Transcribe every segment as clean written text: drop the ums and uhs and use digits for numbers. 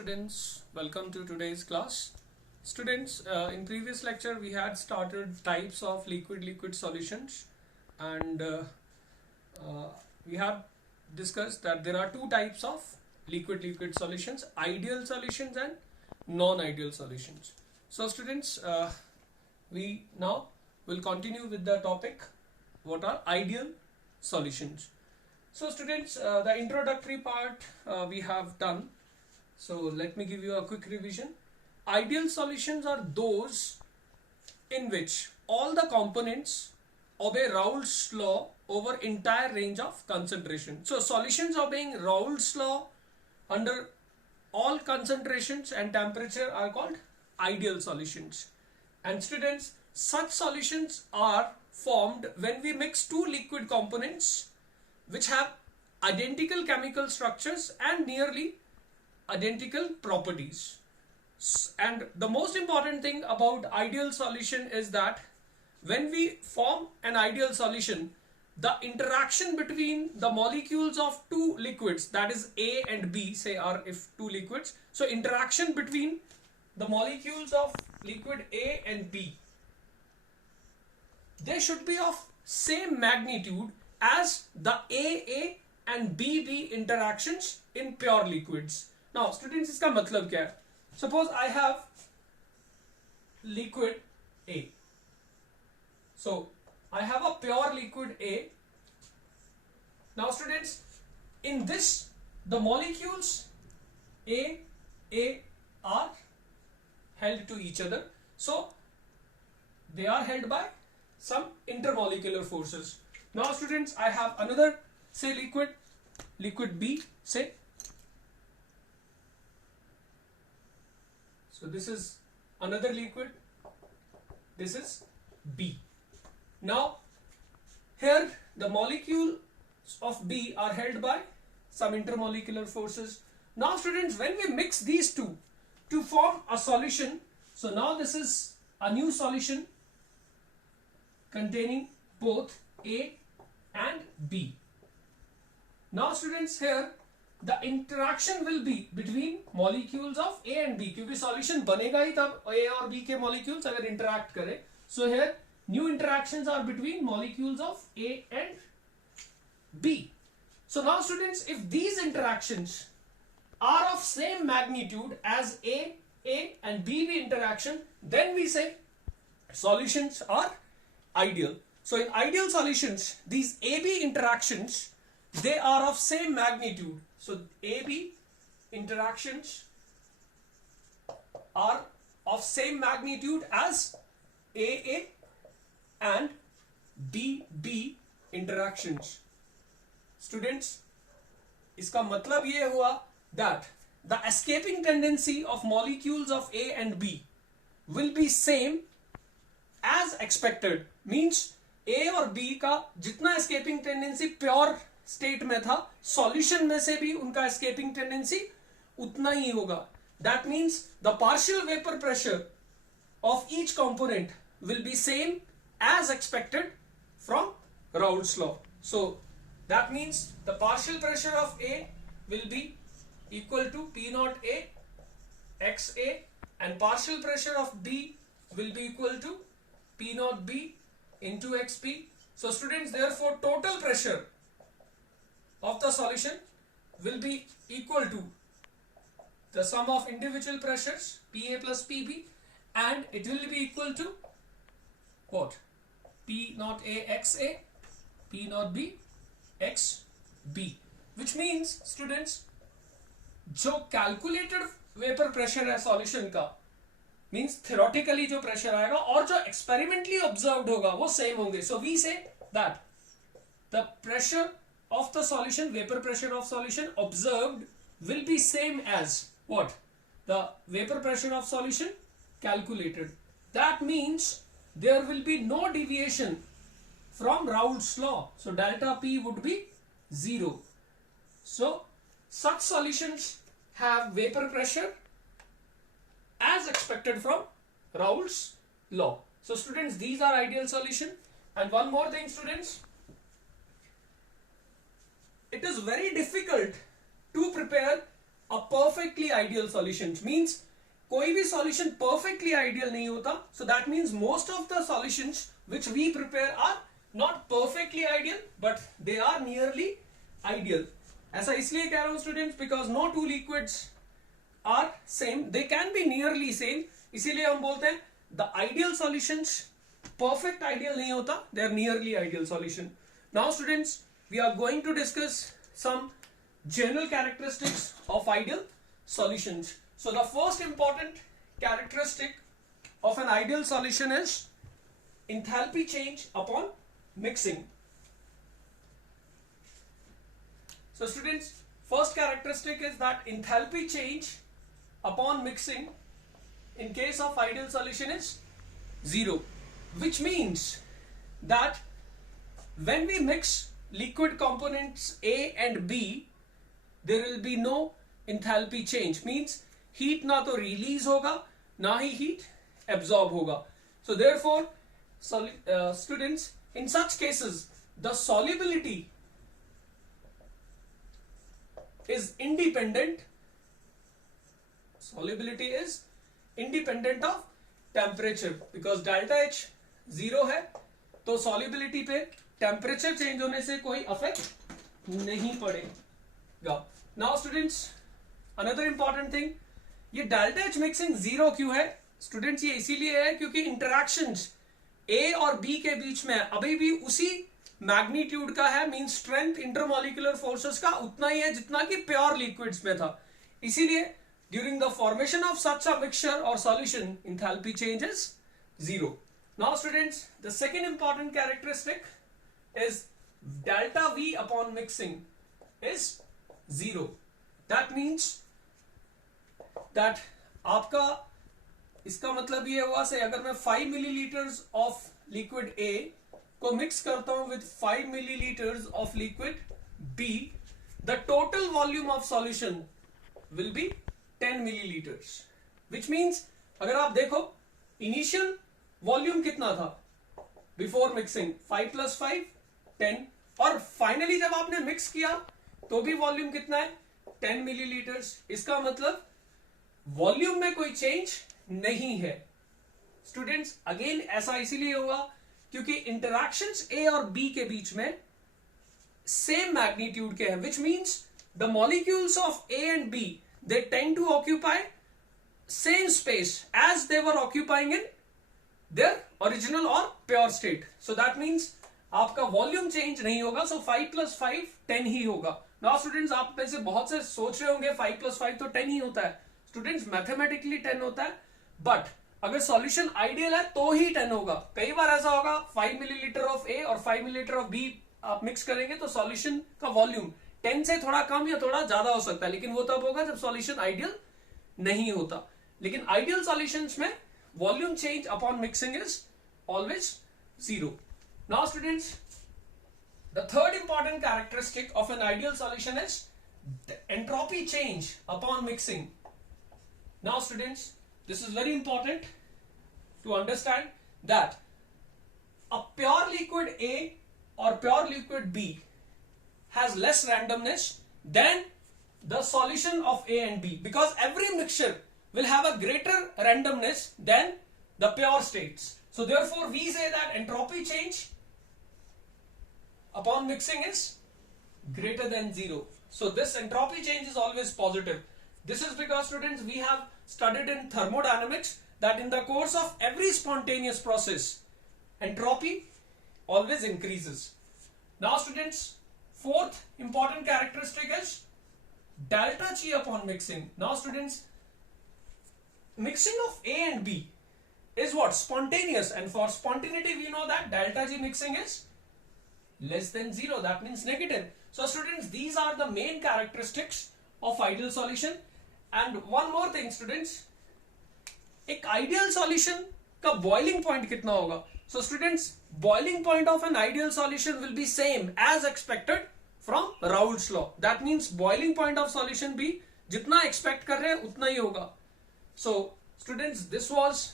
students, welcome to today's class. Students, in previous lecture we had started types of liquid solutions, and we have discussed that there are two types of liquid solutions: ideal solutions and non-ideal solutions. So students, we now will continue with the topic, what are ideal solutions. So students, the introductory part we have done. So let me give you a quick revision. Ideal solutions are those in which all the components obey Raoult's law over entire range of concentration. So solutions obeying Raoult's law under all concentrations and temperature are called ideal solutions. And students, such solutions are formed when we mix two liquid components which have identical chemical structures and nearly identical properties. And the most important thing about ideal solution is that when we form an ideal solution, the interaction between the molecules of two liquids, that is A and B, say are if two liquids, so interaction between the molecules of liquid A and B, they should be of same magnitude as the AA and BB interactions in pure liquids. Now students, इसका मतलब क्या है? Suppose I have liquid A. So I have a pure liquid A. Now students, in this the molecules A are held to each other. So they are held by some intermolecular forces. Now students, I have another, say liquid B, say. So this is another liquid, this is B. Now here the molecules of B are held by some intermolecular forces. Now students, when we mix these two to form a solution, so now this is a new solution containing both A and B. Now students, here the interaction will be between molecules of A and B, क्योंकि solution बनेगा ही तब A और B के molecules अगर interact करें. So here new interactions are between molecules of A and B. So now students, if these interactions are of same magnitude as A and B interaction, then we say solutions are ideal. So in ideal solutions, these AB interactions, they are of same magnitude. So AB interactions are of same magnitude as AA and BB interactions. Students, इसका मतलब ये हुआ that the escaping tendency of molecules of A and B will be same as expected. Means A और B का जितना escaping tendency pure state में था, solution में से भी उनका एस्केपिंग टेंडेंसी उतना ही होगा. That means the partial vapour pressure of each component will be same as expected from Raoult's law. So that means the partial pressure of A will be equal to P naught A X A and partial pressure of B will be equal to P naught B into X P. So students, therefore total pressure of the solution will be equal to the sum of individual pressures PA plus PB, and it will be equal to what? P naught A XA, P naught B XB, which means students, जो calculated vapor pressure है solution का, means theoretically जो pressure आएगा और जो experimentally observed होगा वो same होंगे. So we say that the pressure of the solution, vapor pressure of solution observed will be same as what? The vapor pressure of solution calculated. That means there will be no deviation from Raoult's law. So delta P would be 0. So such solutions have vapor pressure as expected from Raoult's law. So students, these are ideal solution. And one more thing students, it is very difficult to prepare a perfectly ideal solution means कोई भी solution perfectly ideal नहीं होता. So that means most of the solutions which we prepare are not perfectly ideal but they are nearly ideal. ऐसा इसलिए कह रहा हूं students because no two liquids are same, they can be nearly same. इसीलिए हम बोलते हैं the ideal solutions perfect ideal नहीं होता, they are nearly ideal solution. Now students, we are going to discuss some general characteristics of ideal solutions. So the first important characteristic of an ideal solution is enthalpy change upon mixing. So students, first characteristic is that enthalpy change upon mixing in case of ideal solution is 0, which means that when we mix liquid components A and B, there will be no enthalpy change. Means heat ना तो release होगा ना ही heat absorb होगा. So therefore, students, in such cases, the solubility is independent. Solubility is independent of temperature because delta H 0 है, तो solubility पे temperature change होने से कोई effect नहीं पड़ेगा. Now students, another important thing, ये delta H mixing 0 क्यों है? Students, ये इसीलिए है क्योंकि interactions A और B के बीच में अभी भी उसी मैग्नीट्यूड का है. मीन स्ट्रेंथ इंटरमोलिकुलर फोर्सेस का उतना ही है जितना कि प्योर लिक्विड्स में था. इसीलिए during the formation of such a mixture और solution enthalpy change is 0. Now students, the second important characteristic is delta V upon mixing is 0. That means that आपका, इसका मतलब ये हुआ से अगर मैं 5 मिलीलीटर्स ऑफ लिक्विड A को मिक्स करता हूं with 5 millilitres of liquid B, the total volume of solution will be 10 millilitres. Which means अगर आप देखो इनिशियल वॉल्यूम कितना था बिफोर मिक्सिंग, 5 + 5 10, और फाइनली जब आपने मिक्स किया तो भी वॉल्यूम कितना है 10 मिलीलीटर्स. इसका मतलब वॉल्यूम में कोई चेंज नहीं है. स्टूडेंट्स, अगेन ऐसा इसीलिए हुआ क्योंकि इंटरैक्शंस A और B के बीच में सेम मैग्नीट्यूड के हैं, which means the molecules of A and B they tend to occupy same space as they were occupying in their original और pure state. So that means आपका volume change नहीं होगा. सो 5 + 5 10 ही होगा. Now students, आप में से बहुत से सोच रहे होंगे 5 + 5 तो 10 ही होता है. स्टूडेंट्स, मैथमेटिकली 10 होता है, बट अगर सॉल्यूशन आइडियल है तो ही 10 होगा. कई बार ऐसा होगा 5 मिलीलीटर ऑफ A और 5 मिलीलीटर ऑफ B आप मिक्स करेंगे तो सॉल्यूशन का वॉल्यूम 10 से थोड़ा कम या थोड़ा ज्यादा हो सकता है, लेकिन वो तब होगा जब सॉल्यूशन आइडियल नहीं होता. लेकिन आइडियल सॉल्यूशंस में volume change upon mixing is always 0. Now students, the third important characteristic of an ideal solution is the entropy change upon mixing. Now students, this is very important to understand that a pure liquid A or pure liquid B has less randomness than the solution of A and B, because every mixture will have a greater randomness than the pure states. So therefore we say that entropy change upon mixing is greater than 0. So this entropy change is always positive. This is because students, we have studied in thermodynamics that in the course of every spontaneous process, entropy always increases. Now students, fourth important characteristic is delta G upon mixing. Now students, mixing of A and B is what? Spontaneous, and for spontaneity we know that delta G mixing is less than 0. That means negative. So students, these are the main characteristics of ideal solution. And one more thing students, एक ideal solution का boiling point कितना होगा? So students, boiling point of an ideal solution will be same as expected from Raoult's law. That means boiling point of solution भी जितना expect कर रहे हैं उतना ही होगा. So students, this was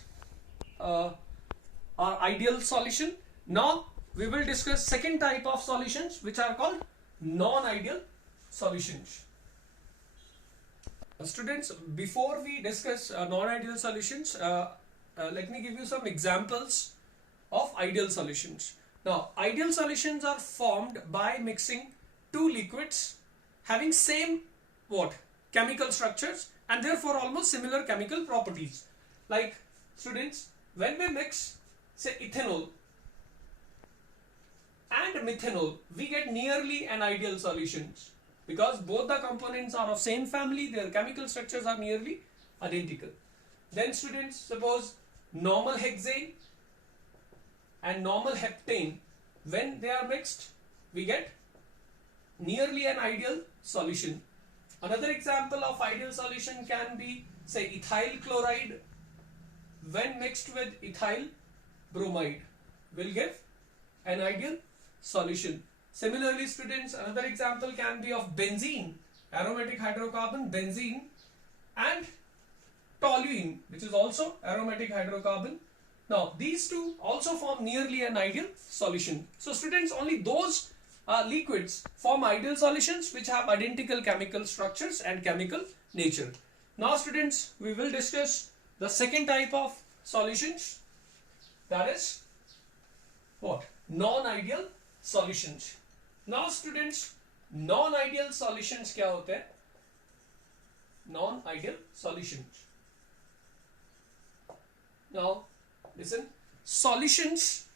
our ideal solution. Now we will discuss second type of solutions which are called non-ideal solutions. Students, before we discuss non-ideal solutions, let me give you some examples of ideal solutions. Now, ideal solutions are formed by mixing two liquids having same what? Chemical structures and therefore almost similar chemical properties. Like students, when we mix say ethanol and methanol, we get nearly an ideal solution because both the components are of same family, their chemical structures are nearly identical. Then students, suppose normal hexane and normal heptane, when they are mixed, we get nearly an ideal solution. Another example of ideal solution can be say ethyl chloride when mixed with ethyl bromide will give an ideal solution. Similarly, students, another example can be of benzene, aromatic hydrocarbon, benzene, and toluene, which is also aromatic hydrocarbon. Now, these two also form nearly an ideal solution. So, students, only those liquids form ideal solutions which have identical chemical structures and chemical nature. Now, students, we will discuss the second type of solutions, that is what? Non-ideal solutions. Now students, non-ideal solutions क्या होते हैं? Non-ideal solutions. Now listen, solutions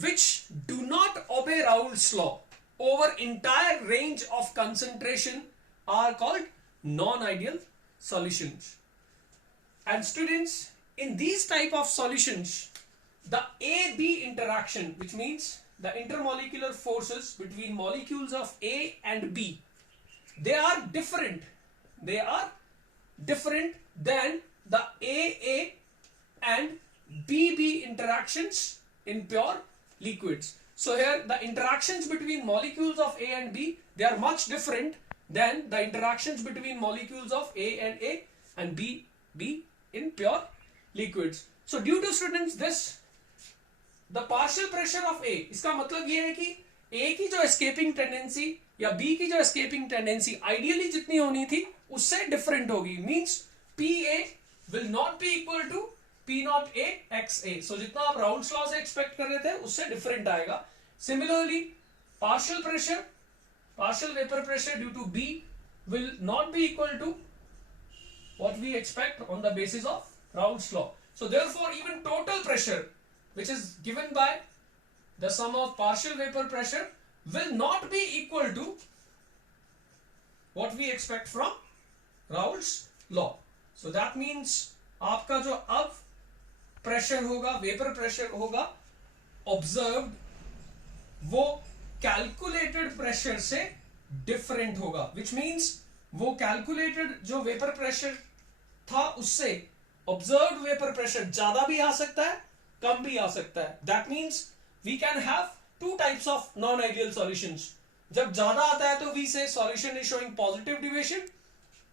which do not obey Raoult's law over entire range of concentration are called non-ideal solutions. And students, in these type of solutions, the A-B interaction, which means the intermolecular forces between molecules of A and B, they are different. They are different than the AA and BB interactions in pure liquids. So here the interactions between molecules of A and B, they are much different than the interactions between molecules of A and B in pure liquids. So due to students this, the partial pressure of A, इसका मतलब ये है कि A की जो escaping tendency या B की जो escaping tendency ideally जितनी होनी थी उससे different होगी. Means PA will not be equal to P naught A XA. So जितना आप Raoult's law से expect कर रहे थे उससे different आएगा. Similarly, partial vapor pressure due to B will not be equal to what we expect on the basis of Raoult's law. So therefore, even total pressure, which is given by the sum of partial vapor pressure, will not be equal to what we expect from Raoult's law. So that means आपका जो अब pressure होगा, vapor pressure होगा, observed, वो calculated pressure से different होगा, which means वो calculated जो vapor pressure था उससे observed vapor pressure ज़्यादा भी आ सकता है, कम भी आ सकता है. That means we can have two types of non-ideal solutions. जब ज़्यादा आता है तो we say solution is showing positive deviation,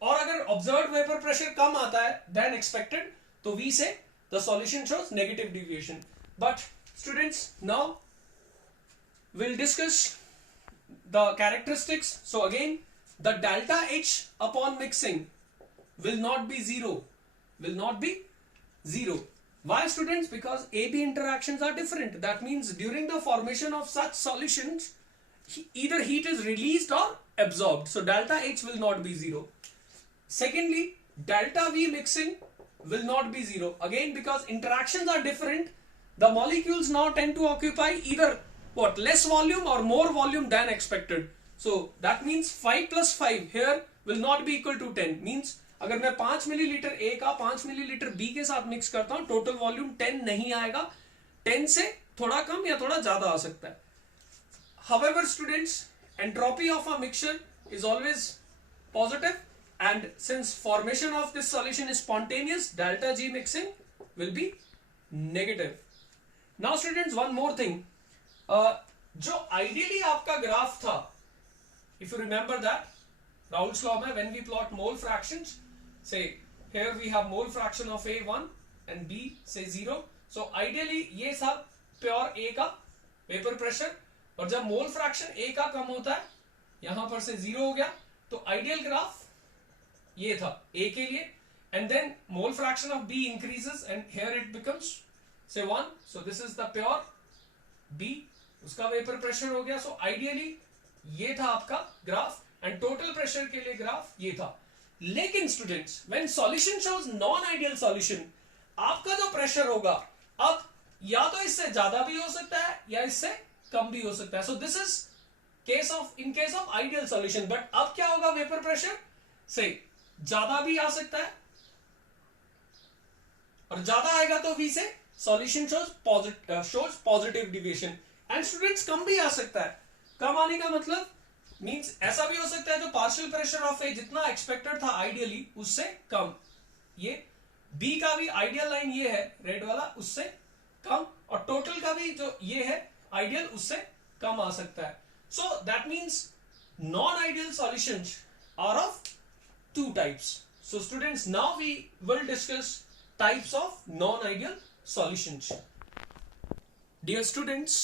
और अगर observed vapor pressure कम आता है than expected तो we say the solution shows negative deviation. But students, now we'll discuss the characteristics. So again, the delta H upon mixing will not be zero. Why students? Because AB interactions are different. That means during the formation of such solutions, either heat is released or absorbed. So delta H will not be zero. Secondly, delta V mixing will not be zero. Again, because interactions are different, the molecules now tend to occupy either what? Less volume or more volume than expected. So that means 5 plus 5 here will not be equal to 10. Means अगर मैं 5 millilitre A का 5 millilitre B के साथ mix करता हूं, total volume 10 नहीं आएगा, 10 से थोड़ा कम या थोड़ा ज्यादा आ सकता है. However, students, entropy of a mixture is always positive, and since formation of this solution is spontaneous, delta G mixing will be negative. Now students, one more thing, जो ideally आपका ग्राफ था, if you remember that Raoult's law में when we plot mole fractions, say here we have mole fraction of A 1 and B say 0. So ideally ये सब pure A का vapor pressure, और जब mole fraction A का कम होता है, यहाँ पर से 0 हो गया, तो ideal graph ये था A के लिए, and then mole fraction of B increases and here it becomes say 1, so this is the pure B, उसका वेपर प्रेशर हो गया. सो आइडियली ये था आपका ग्राफ एंड टोटल प्रेशर के लिए ग्राफ ये था. लेकिन students when solution shows non ideal solution, आपका जो प्रेशर होगा अब या तो इससे ज्यादा भी हो सकता है या इससे कम भी हो सकता है. So this is case of in case of ideal solution. But अब क्या होगा, वेपर प्रेशर से ज्यादा भी आ सकता है और ज्यादा आएगा तो we say solution shows positive deviation. And students कम भी आ सकता है. कम आने का मतलब मींस ऐसा भी हो सकता है जो पार्शियल प्रेशर ऑफ ए जितना एक्सपेक्टेड था आइडियली उससे कम. ये बी का भी आइडियल लाइन ये है रेड वाला, उससे कम, और टोटल का भी जो ये है आइडियल उससे कम आ सकता है. So that means non ideal solutions are of two types. So students, now we will discuss types of non-ideal solutions. Dear students,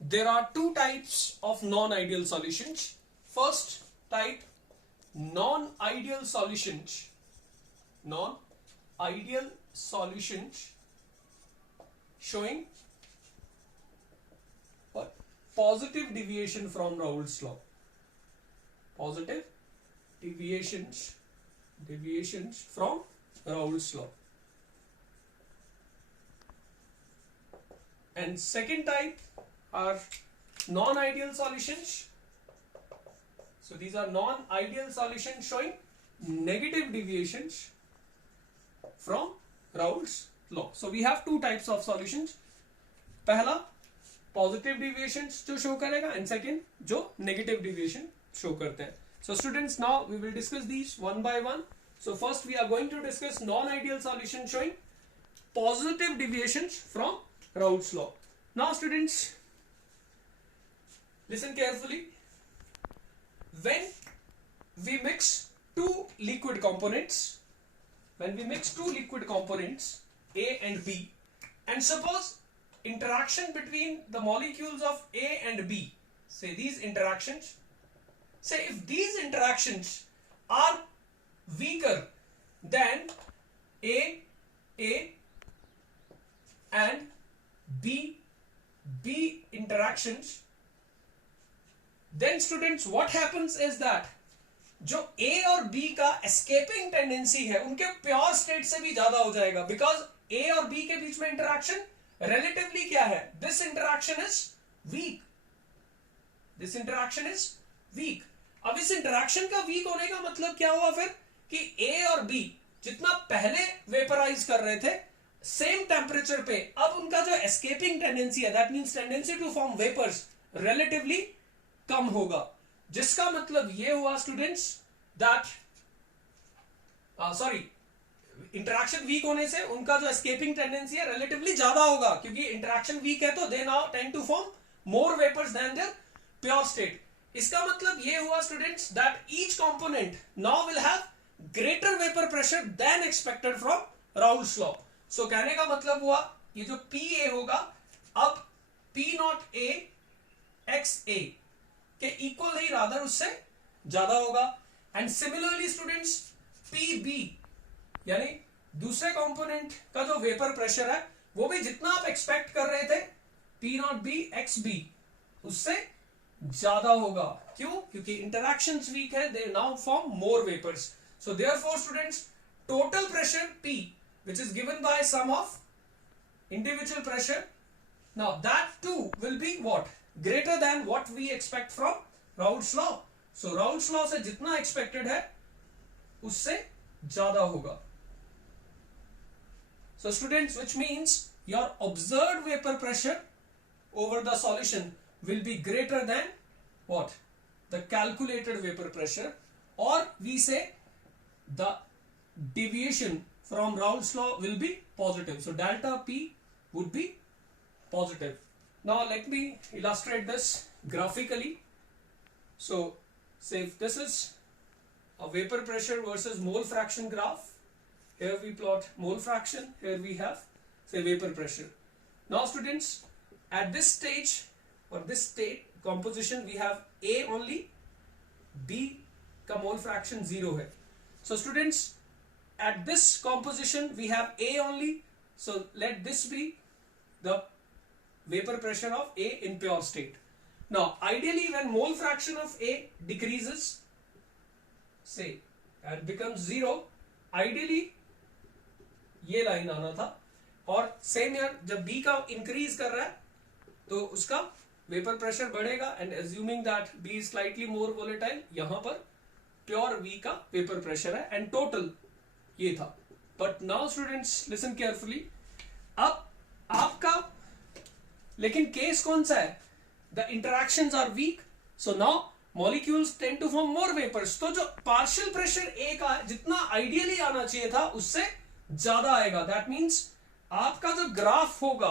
there are two types of non-ideal solutions. First type, non-ideal solutions. Non-ideal solutions showing what? Positive deviation from Raoult's law. Positive deviations from Raoult's law. And second type are non-ideal solutions. So these are non-ideal solutions showing negative deviations from Raoult's law. So we have two types of solutions. पहला positive deviations जो show करेगा and second जो negative deviation show करते हैं. So students, now we will discuss these one by one. So first we are going to discuss non-ideal solution showing positive deviations from Raoult's law. Now students, listen carefully. When we mix two liquid components, A and B, and suppose interaction between the molecules of A and B, say these interactions, say if these interactions are weaker than A and B interactions, then students what happens is that जो A और B का escaping tendency है उनके pure state से भी ज्यादा हो जाएगा, because A और B के बीच में interaction relatively क्या है, this interaction is weak. अब इस इंटरैक्शन का वीक होने का मतलब क्या हुआ फिर कि A और B जितना पहले वेपराइज कर रहे थे सेम टेम्परेचर पे, अब उनका जो एस्केपिंग टेंडेंसी है, that means tendency to form vapours, relatively कम होगा. जिसका मतलब ये हुआ स्टूडेंट्स दैट इंटरैक्शन वीक होने से उनका जो एस्केपिंग टेंडेंसी है रिलेटिवली ज्यादा होगा, क्योंकि इंटरैक्शन वीक है तो they now tend to form more vapours than their pure state. इसका मतलब ये हुआ students that each component now will have greater vapour pressure than expected from Raoult's law. So कहने का मतलब हुआ ये जो PA होगा अब P0A XA के इक्वल नहीं, रादर उससे ज्यादा होगा. एंड सिमिलरली स्टूडेंट्स PB यानी दूसरे कंपोनेंट का जो वेपर प्रेशर है वो भी जितना आप एक्सपेक्ट कर रहे थे P0B XB उससे ज्यादा होगा. क्यों? क्योंकि इंटरैक्शंस वीक है, they now form more vapours. So therefore students total pressure P which is given by sum of individual pressure, now that too will be what? Greater than what we expect from Raoult's law. So Raoult's law से जितना expected है उससे ज्यादा होगा. So students, which means your observed vapor pressure over the solution will be greater than what? The calculated vapor pressure, or we say the deviation from Raoult's law will be positive. So delta P would be positive. Now let me illustrate this graphically. So say if this is a vapor pressure versus mole fraction graph, here we plot mole fraction, here we have say vapor pressure. Now students, at this stage or this state composition we have A only, B का mole fraction 0 है. So students, at this composition we have A only, so let this be the vapor pressure of A in pure state. Now ideally when mole fraction of A decreases, say and becomes 0, ideally ये line आना था, और same यार जब B का increase कर रहा है तो उसका वेपर प्रेशर बढ़ेगा, and assuming that B is slightly more volatile, यहां पर प्योर V का वेपर प्रेशर है, एंड टोटल ये था. But now students listen carefully, अब आपका लेकिन केस कौन सा है? The interactions are weak, so now molecules tend to form more vapours. तो जो पार्शियल प्रेशर ए का जितना आइडियली आना चाहिए था उससे ज्यादा आएगा. दैट मींस आपका जो ग्राफ होगा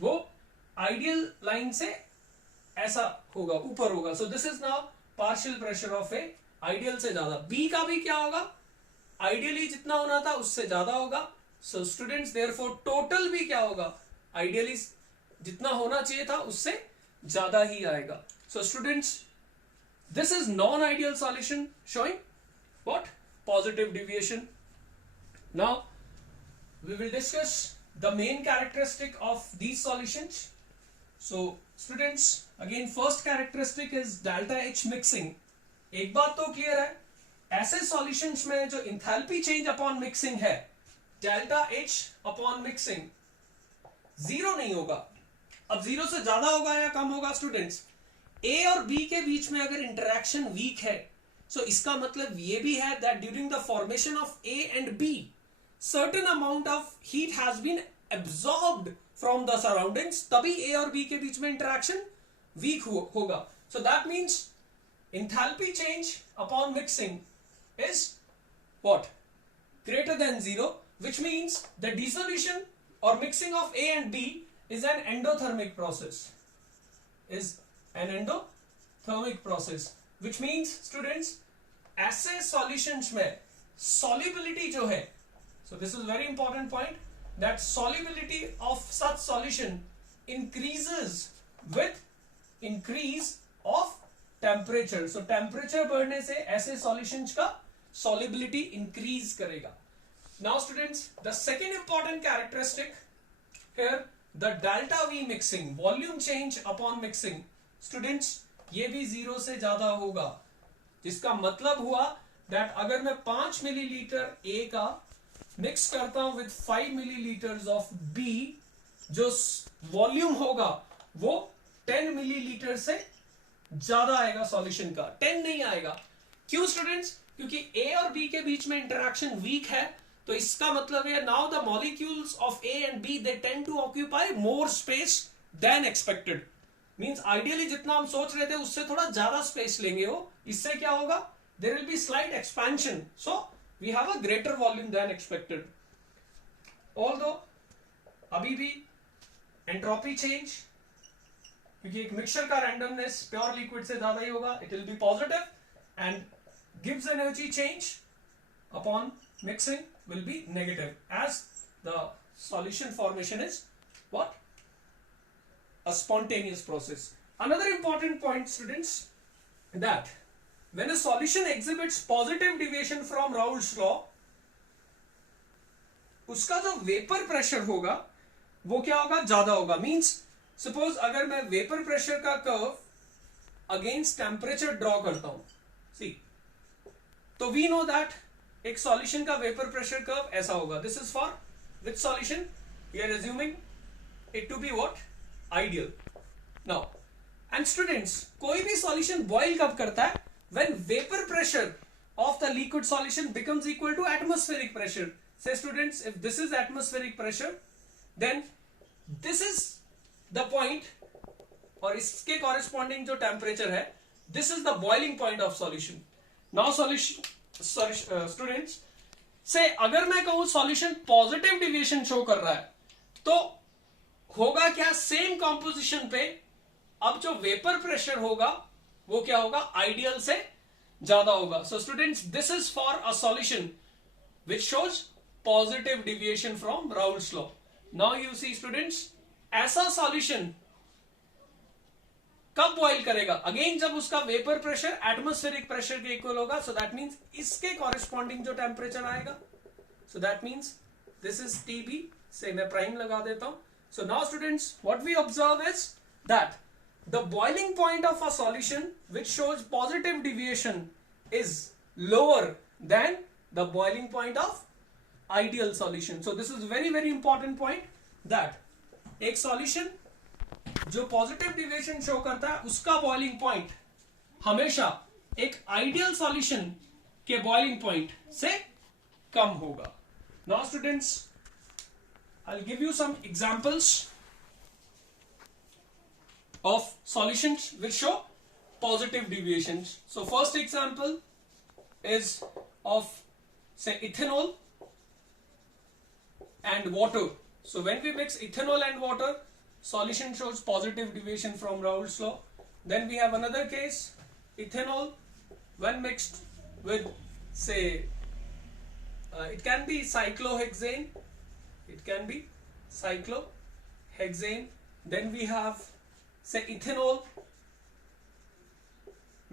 वो आइडियल लाइन से ऐसा होगा, ऊपर होगा. So this is now partial pressure of A, ideal से ज्यादा. बी का भी क्या होगा? आइडियली जितना होना था उससे ज्यादा होगा. सो स्टूडेंट्स देयरफॉर टोटल भी क्या होगा? आइडियली जितना होना चाहिए था उससे ज्यादा ही आएगा. So students, this is non-ideal solution showing what? Positive deviation. Now we will discuss the main characteristic of these solutions. So students, again first characteristic is delta H mixing. एक बात तो क्लियर है, ऐसे सॉल्यूशंस में जो enthalpy change upon mixing है, delta H upon mixing zero नहीं होगा. अब जीरो से ज्यादा होगा या कम होगा स्टूडेंट्स? ए और बी के बीच में अगर इंटरैक्शन वीक है, सो इसका मतलब ये भी है that during the formation of A and B certain amount of heat has been absorbed from the surroundings, तभी ए और बी के बीच में इंटरैक्शन वीक होगा. So that means enthalpy change upon mixing is what? Greater than 0, which means the dissolution or mixing of A and B is an endothermic process. Which means students, ऐसे solutions में solubility जो है, so this is very important point, that solubility of such solution increases with increase of temperature. So temperature बढ़ने से ऐसे solutions का solubility increase करेगा. Now students, the second important characteristic here, the delta we mixing, volume change upon mixing. Students, ये भी zero से ज्यादा होगा, जिसका मतलब हुआ दैट अगर मैं 5 मिलीलीटर ए का मिक्स करता हूं विद 5 मिलीलीटर ऑफ बी, जो वॉल्यूम होगा वो 10 मिलीलीटर से ज्यादा आएगा सॉल्यूशन का, 10 नहीं आएगा. क्यों स्टूडेंट्स? क्योंकि ए और बी के बीच में इंटरैक्शन वीक है, तो इसका मतलब है now the molecules of A and B they tend to occupy more space than expected. Means ideally जितना हम सोच रहे थे उससे थोड़ा ज्यादा स्पेस लेंगे वो. इससे क्या होगा? There will be slight expansion, so we have a greater volume than expected. Although अभी भी एंट्रोपी चेंज, क्योंकि एक मिक्सचर का रैंडमनेस प्योर लिक्विड से ज्यादा ही होगा, it will be positive, and गिव्स energy change upon mixing will be negative as the solution formation is what? A spontaneous process. Another important point students, that when a solution exhibits positive deviation from Raoult's law, उसका जो vapour pressure होगा वो क्या होगा? ज्यादा होगा. Means suppose अगर मैं वेपर प्रेशर का कर्व अगेंस्ट टेम्परेचर ड्रॉ करता हूं, सी, तो वी नो दैट एक सॉल्यूशन का वेपर प्रेशर कर्व ऐसा होगा. This is for which solution? We are assuming it to be what? Ideal. Now and students, कोई भी सॉल्यूशन बॉइल कब करता है? When vapour pressure of the liquid solution becomes equal to atmospheric pressure. So students, if this is atmospheric pressure, then this is the point, और इसके corresponding जो temperature है, this is the boiling point of solution. Now solution, students, से अगर मैं कहूं solution positive deviation show कर रहा है, तो होगा क्या? सेम कॉम्पोजिशन पे अब जो वेपर प्रेशर होगा वो क्या होगा? आइडियल से ज्यादा होगा. So students, this is for a solution which shows positive deviation from Raoult's law. Now you see students, ऐसा सॉल्यूशन कब बॉइल करेगा? अगेन जब उसका वेपर प्रेशर एटमॉस्फेरिक प्रेशर के इक्वल होगा. सो दैट मीन्स इसके कॉरेस्पॉन्डिंग जो टेम्परेचर आएगा, so that means this is TB. से मैं प्राइम लगा देता हूं. So now students, what we observe is that the boiling point of a solution which shows positive deviation is lower than the boiling point of ideal solution. So this is very very important point that एक solution जो positive deviation show करता है उसका boiling point हमेशा एक ideal solution के boiling point से कम होगा. Now students, I'll give you some examples of solutions which show positive deviations. So first example is of say ethanol and water. So when we mix ethanol and water, solution shows positive deviation from Raoult's law. Then we have another case, ethanol when mixed with say it can be cyclohexane, it can be cyclohexane. Then we have say ethanol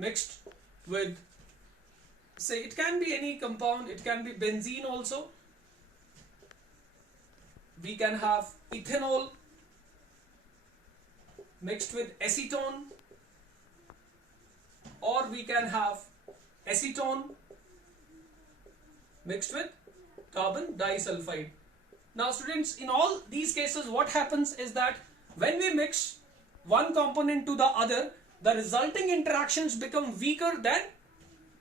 mixed with say it can be any compound, it can be benzene also. We can have ethanol mixed with acetone, or we can have acetone mixed with carbon disulfide. Now students, in all these cases what happens is that when we mix one component to the other, the resulting interactions become weaker than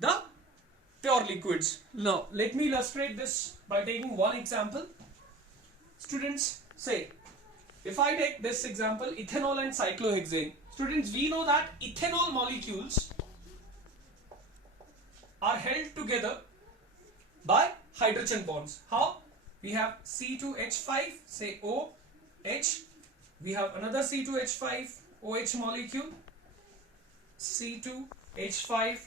the pure liquids. Now let me illustrate this by taking one example. Students, say if I take this example, ethanol and cyclohexane. Students, we know that ethanol molecules are held together by hydrogen bonds. How? We have C2H5, say OH. We have another C2H5 OH molecule, C2H5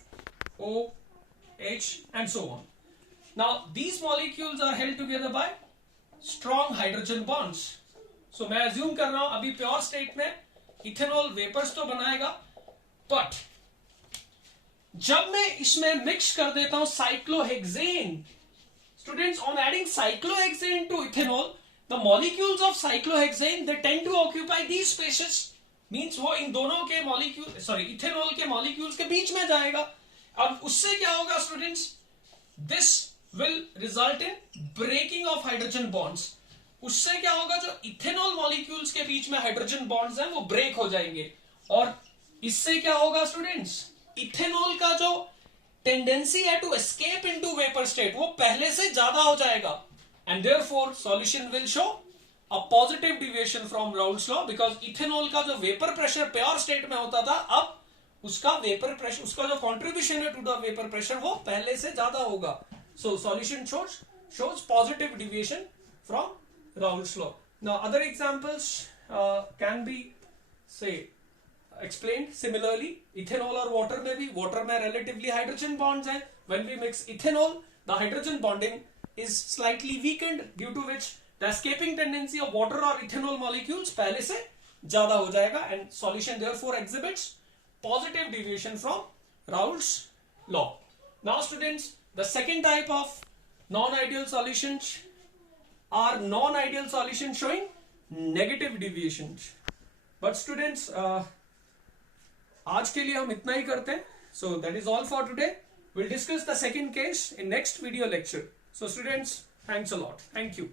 OH, and so on. Now these molecules are held together by strong hydrogen bonds. So मैं assume कर रहा हूं अभी pure state में ethanol vapors तो बनाएगा, but जब मैं इसमें mix कर देता हूं cyclohexane, students, on adding cyclohexane to ethanol, the molecules of cyclohexane they tend to occupy these spaces. Means वो इन दोनों के molecule, sorry, ethanol के molecules के बीच में जाएगा. और उससे क्या होगा students? This will result in breaking of hydrogen bonds. उससे क्या होगा? जो ethanol molecules के बीच में hydrogen bonds हैं वो break हो जाएंगे. और इससे क्या होगा students? ethanol का जो tendency है to escape into vapor state वो पहले से ज्यादा हो जाएगा. And therefore solution will show a positive deviation from Raoult's law, because ethanol का जो vapor pressure pure state में होता था, अब उसका vapor pressure, उसका जो contribution है to the vapor pressure वो पहले से ज्यादा होगा. So solution shows positive deviation from Raoult's law. Now other examples can be say explained similarly. Ethanol or water में भी, water में relatively hydrogen bonds हैं. When we mix ethanol, the hydrogen bonding is slightly weakened, due to which the escaping tendency of water or ethanol molecules पहले से ज़्यादा हो जाएगा, and solution therefore exhibits positive deviation from Raoult's law. Now students, the second type of non-ideal solutions are non-ideal solutions showing negative deviations. But students, आज के लिए हम इतना ही करते हैं. So that is all for today. We'll discuss the second case in next video lecture. So students, thanks a lot. Thank you.